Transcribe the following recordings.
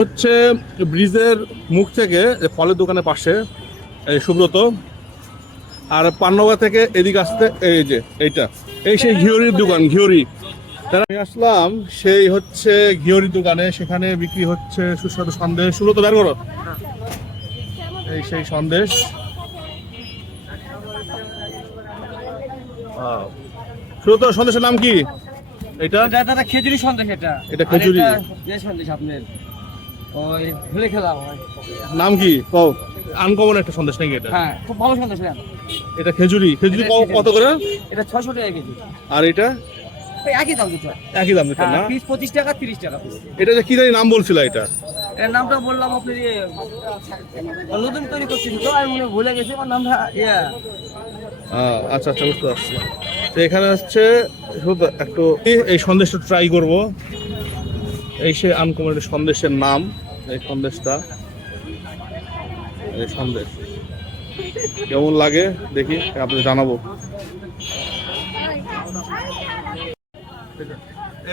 হচ্ছে ব্রিজের মুখ থেকে ফলের দোকানের পাশে এই সুব্রত, আর পান্নগা থেকে এদিকে আসতে এই যে এইটা এই সেই ঘিওরির দোকান ঘিওরি। আমি আসলাম সেই হচ্ছে ঘিওরির দোকানে, সেখানে বিক্রি হচ্ছে সুস্বাদু সন্দেশ। সুব্রত বের করো, এই সেই সন্দেশ। সুব্রত সন্দেশের নাম কি? এটা দাদা খেজুরি সন্দেশ। এটা খেজুরি সন্দেশ আপনার ওই ভুলে খেলা হয়। নাম কি কও? আনকমন একটা সন্দেশ নাকি এটা? হ্যাঁ, খুব ভালো সন্দেশ। এটা খেজুরি কত করে? এটা 600 টাকা কেজি। আর এটা একই দাম দিতে? একই দাম দিতে না? পিস 25 টাকা 30 টাকা পিস। এটা যে কি জানি নাম বলছিল, এটা এর নামটা বললাম আপনি যে নতুন তৈরি করছিল তো আমি মনে ভুলে গেছি আমার নামটা। আচ্ছা আচ্ছা, বুঝতে পারছি। তো এখানে হচ্ছে শুধু একটু এই সন্দেশটা ট্রাই করব। এই সে আনকমন সন্দেশের নাম, এই সন্দেশটা, এই সন্দেশ কেমন লাগে দেখি, আপনাদের জানাবো।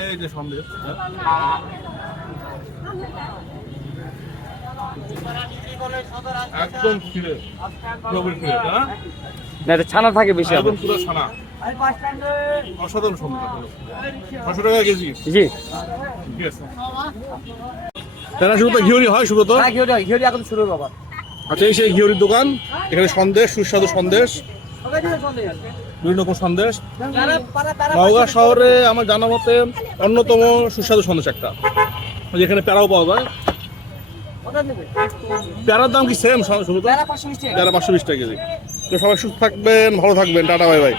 এই যে সন্দেশ, একদম ছিঁড়ে না, এটা ছানা থাকে বেশি। একদম পুরো ছানা, অসাধারণ সন্দেশ। 600 টাকা কেজি। জি, ঠিক আছে। তারা শুধু তো ঘিওরি হয়, শুধু তো ঘিওরি এখন শুরু বাবা। আচ্ছা, এই সেই ঘিওরির দোকান। এখানে সন্দেশ, সুস্বাদু সন্দেশ, বিভিন্ন রকম সন্দেশ। নওগাঁ শহরে আমার জানা মতে অন্যতম সুস্বাদু সন্দেশ একটা, যেখানে প্যারাও পাওয়া যায়। প্যারার দাম কি সেম? শুধু তো প্যারা 520 টাকা কেজি। তো সবাই সুস্থ থাকবেন, ভালো থাকবেন, টাটা, বাই বাই।